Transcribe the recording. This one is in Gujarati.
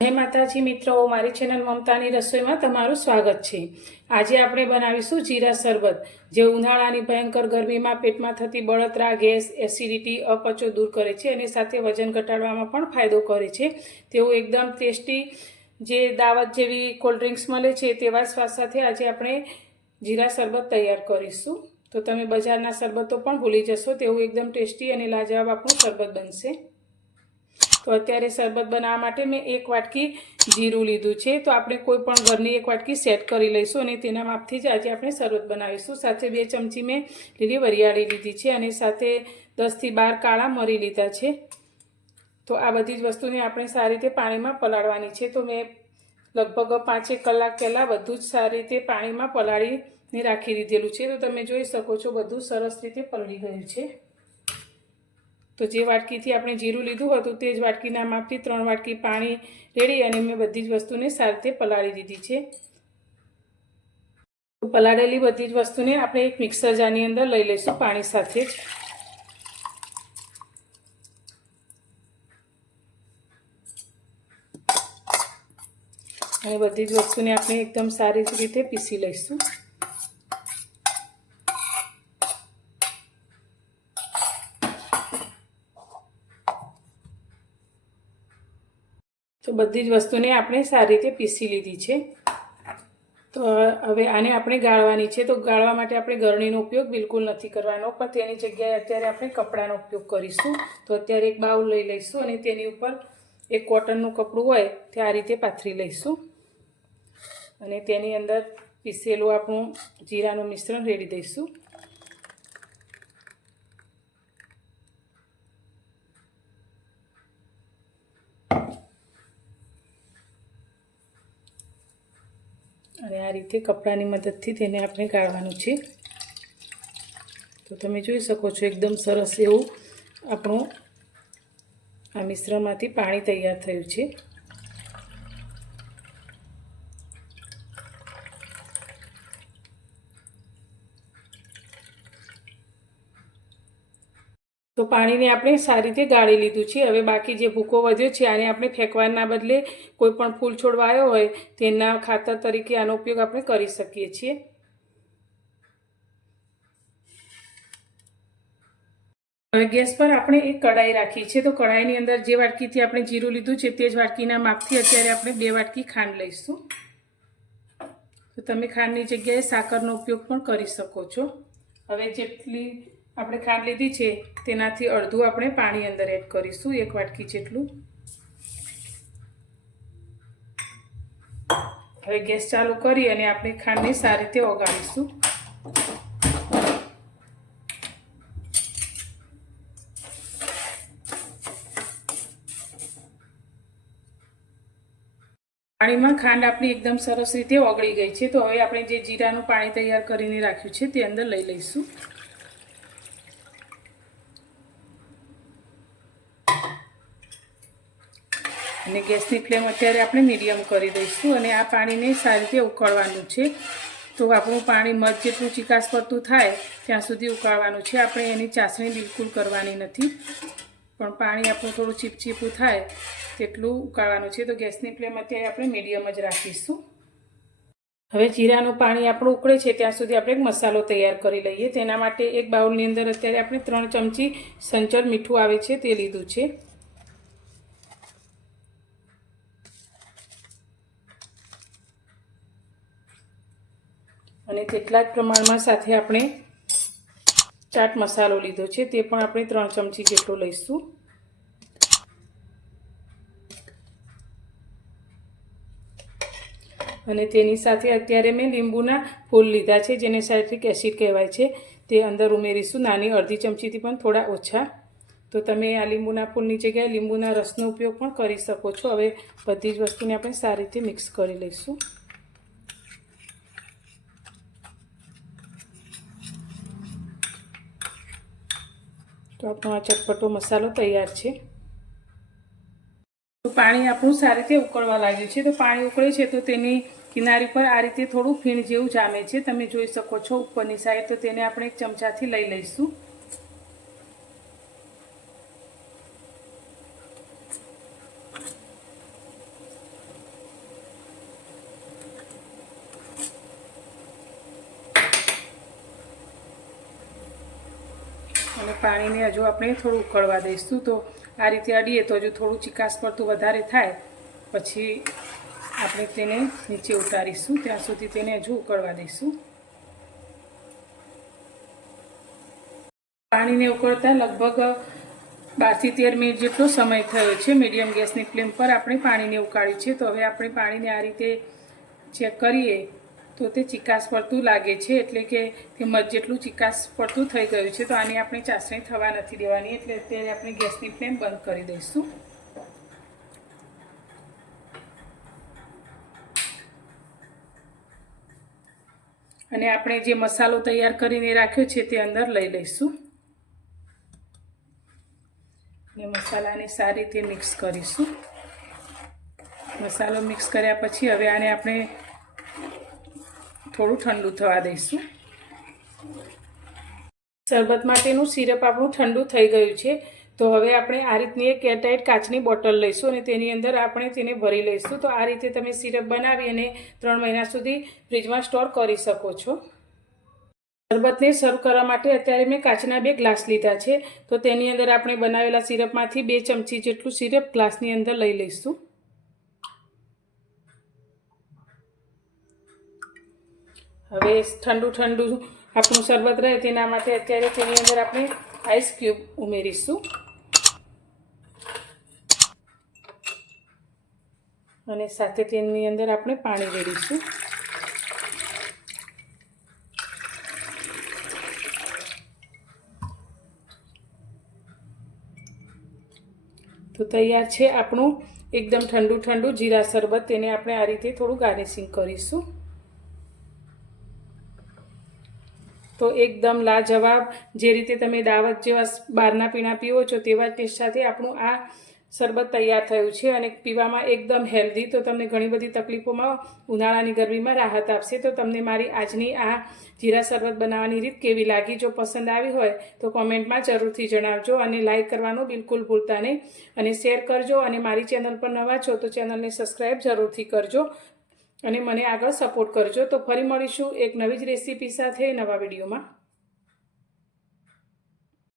જય માતાજી મિત્રો, મારી ચેનલ મમતાની રસોઈમાં તમારું સ્વાગત છે। આજે આપણે બનાવીશું જીરા શરબત, જે ઉનાળાની ભયંકર ગરમીમાં પેટમાં થતી બળતરા, ગેસ, એસિડિટી, અપચો દૂર કરે છે અને સાથે વજન ઘટાડવામાં પણ ફાયદો કરે છે। તેવું એકદમ ટેસ્ટી, જે દાવત જેવી કોલ્ડ ડ્રિંક્સ મળે છે તેવા સ્વાદ સાથે આજે આપણે જીરા શરબત તૈયાર કરીશું। તો તમે બજારના શરબતો પણ ભૂલી જશો તેવું એકદમ ટેસ્ટી અને લાજવાબ આપણું શરબત બનશે। તો અત્યારે શરબત બનાવવા માટે મેં 1 વાટકી જીરું લીધું છે। તો આપણે કોઈ પણ ઘરની 1 વાટકી સેટ કરી લઈશું અને તેના માપથી જ આજે આપણે શરબત બનાવીશું। સાથે 2 ચમચી મેં લીલી વરિયાળી લીધી છે અને સાથે 10 થી 12 કાળા મરી લીધા છે। તો આ બધી જ વસ્તુને આપણે સારી રીતે પાણીમાં પલાળવાની છે। તો મેં લગભગ 5 કલાક પહેલાં બધું જ સારી રીતે પાણીમાં પલાળીને રાખી દીધેલું છે। તો તમે જોઈ શકો છો બધું સરસ રીતે પલળી ગયું છે। તો જે વાટકીથી આપણે જીરું લીધું હતું તે જ વાટકીના માપથી 3 વાટકી પાણી રેડી અને મેં બધી જ વસ્તુને સારી રીતે પલાળી દીધી છે। તો પલાળેલી બધી જ વસ્તુને આપણે એક મિક્સર જારની અંદર લઈ લઈશું પાણી સાથે જ। અને બધી જ વસ્તુને આપણે એકદમ સારી રીતે પીસી લઈશું। તો બધી જ વસ્તુને આપણે સારી રીતે પીસી લીધી છે। તો હવે આને આપણે ગાળવાની છે। તો ગાળવા માટે આપણે ગળણીનો ઉપયોગ બિલકુલ નથી કરવાનો, પણ તેની જગ્યાએ અત્યારે આપણે કપડાનો ઉપયોગ કરીશું। તો અત્યારે એક બાઉલ લઈ લઈશું અને તેની ઉપર એક કોટનનું કપડું હોય તે આ રીતે પાથરી લઈશું અને તેની અંદર પીસેલું આપણું જીરાનું મિશ્રણ રેડી દઈશું। અને આ રીતે કપડાની મદદથી તેને આપણે ગાળવાનું છે। તો તમે જોઈ શકો છો એકદમ સરસ એવું આપણું આ મિશ્રણમાંથી પાણી તૈયાર થયું છે। તો પાણીને આપણે સારી રીતે ગાળી લીધું છે। હવે બાકી જે ભૂકો વધ્યો છે આને આપણે ફેંકવાના બદલે કોઈ પણ ફૂલ છોડ વાયો હોય તેના ખાતર તરીકે આનો ઉપયોગ આપણે કરી શકીએ છીએ। હવે ગેસ પર આપણે એક કઢાઈ રાખી છે। તો કઢાઈની અંદર જે વાટકીથી આપણે જીરું લીધું છે તે જ વાટકીના માપથી અત્યારે આપણે 2 વાટકી ખાંડ લઈશું। તો તમે ખાંડની જગ્યાએ સાકરનો ઉપયોગ પણ કરી શકો છો। હવે જેટલી આપણે ખાંડ લીધી છે તેનાથી અડધું આપણે પાણી અંદર એડ કરીશું, 1 વાટકી જેટલું। હવે ગેસ ચાલુ કરી અને આપણે ખાંડને સારી રીતે ઓગાળીશું। પાણીમાં ખાંડ આપણી એકદમ સરસ રીતે ઓગળી ગઈ છે। તો હવે આપણે જે જીરાનું પાણી તૈયાર કરીને રાખ્યું છે તે અંદર લઈ લઈશું અને ગેસની ફ્લેમ અત્યારે આપણે મીડિયમ કરી દઈશું અને આ પાણીને સારી રીતે ઉકળવાનું છે। તો આપણું પાણી મધ જેટલું ચીકાશ પડતું થાય ત્યાં સુધી ઉકાળવાનું છે। આપણે એની ચાસણી બિલકુલ કરવાની નથી, પણ પાણી આપણું થોડું ચીપચીપું થાય તેટલું ઉકાળવાનું છે। તો ગેસની ફ્લેમ અત્યારે આપણે મીડિયમ જ રાખીશું। હવે જીરાનું પાણી આપણું ઉકળે છે ત્યાં સુધી આપણે એક મસાલો તૈયાર કરી લઈએ। તેના માટે એક બાઉલની અંદર અત્યારે આપણે 3 ચમચી સંચળ મીઠું આવે છે તે લીધું છે અને તેટલા જ પ્રમાણમાં સાથે આપણે ચાટ મસાલો લીધો છે તે પણ આપણે 3 ચમચી જેટલો લઈશું અને તેની સાથે અત્યારે મેં લીંબુના ફૂલ લીધા છે જેને સાઇટ્રિક એસિડ કહેવાય છે તે અંદર ઉમેરીશું, નાની અડધી ચમચીથી પણ થોડા ઓછા। તો તમે આ લીંબુના ફૂલની જગ્યાએ લીંબુના રસનો ઉપયોગ પણ કરી શકો છો। હવે બધી જ વસ્તુને આપણે સારી રીતે મિક્સ કરી લઈશું। તો આપણો આ ચટપટો મસાલો તૈયાર છે। તો પાણી આપણું સારી રીતે ઉકળવા લાગ્યું છે। તો પાણી ઉકળે છે તો તેની કિનારી પર આ રીતે થોડું ફીણ જેવું જામે છે, તમે જોઈ શકો છો ઉપરની સાઈડ। તો તેને આપણે એક ચમચાથી લઈ લઈશું અને પાણીને હજુ આપણે થોડું ઉકળવા દઈશું. તો આ રીતે અડીએ તો હજુ થોડું ચીકાશ પડતું વધારે થાય, પછી આપણે તેને નીચે ઉતારીશું. ત્યાં સુધી તેને હજુ ઉકળવા દઈશું. પાણીને ઉકળતા લગભગ 12 થી 13 મિનિટ જેટલો સમય થયો છે. મીડિયમ ગેસની ફ્લેમ પર આપણે પાણીને ઉકાળ્યું છે. તો હવે આપણે પાણીને આ રીતે ચેક કરીએ તો તે ચીકાશ પડતું લાગે છે, એટલે કે તે મધ જેટલું ચીકાશ પડતું થઈ ગયું છે. તો આની આપણે ચાસણી થવા નથી દેવાની, એટલે અત્યારે આપણે ગેસની ફ્લેમ બંધ કરી દઈશું. અને આપણે જે મસાલો તૈયાર કરીને રાખ્યો છે તે અંદર લઈ લઈશું અને મસાલાને સારી રીતે મિક્સ કરીશું. મસાલો મિક્સ કર્યા પછી હવે આને આપણે થોડું ઠંડુ થવા દઈશું. શરબત માટેનું સિરપ આપણું ઠંડુ થઈ ગયું છે. તો હવે આપણે આ રીતની એક એરટાઇટ કાચની બોટલ લઈશું અને તેની અંદર આપણે તેને ભરી લઈશું. તો આ રીતે તમે સિરપ બનાવી અને 3 મહિના સુધી ફ્રીજમાં સ્ટોર કરી શકો છો. શરબતને સર્વ કરવા માટે અત્યારે મેં કાચના 2 ગ્લાસ લીધા છે. તો તેની અંદર આપણે બનાવેલા સિરપમાંથી 2 ચમચી જેટલું સિરપ ગ્લાસની અંદર લઈ લઈશું. હવે ઠંડુ આપણું શરબત રહે તેના માટે અત્યારે તેની અંદર આપણે આઈસ ક્યુબ ઉમેરીશું અને સાથે તેની અંદર આપણે પાણી રેડીશું. તો તૈયાર છે આપણું એકદમ ઠંડુ જીરા શરબત. તેને આપણે આ રીતે થોડું ગાર્નિશિંગ કરીશું. તો એકદમ લાજવાબ, જે રીતે તમે દાવત જેવા બહારના પીણા પીવો છો તેવા ટેસ્ટ સાથે આપણું આ શરબત તૈયાર થયું છે અને પીવામાં એકદમ હેલ્ધી. તો તમને ઘણી બધી તકલીફોમાં ઉનાળાની ગરમીમાં રાહત આપશે. તો તમને મારી આજની આ જીરા શરબત બનાવવાની રીત કેવી લાગી? જો પસંદ આવી હોય તો કોમેન્ટમાં જરૂરથી જણાવજો અને લાઈક કરવાનું બિલકુલ ભૂલતા નહીં અને શેર કરજો. અને મારી ચેનલ પર નવા છો તો ચેનલને સબસ્ક્રાઈબ જરૂરથી કરજો અને મને આગળ સપોર્ટ કરજો. તો ફરી મળીશું એક નવી જ રેસીપી સાથે નવા વિડીયોમાં.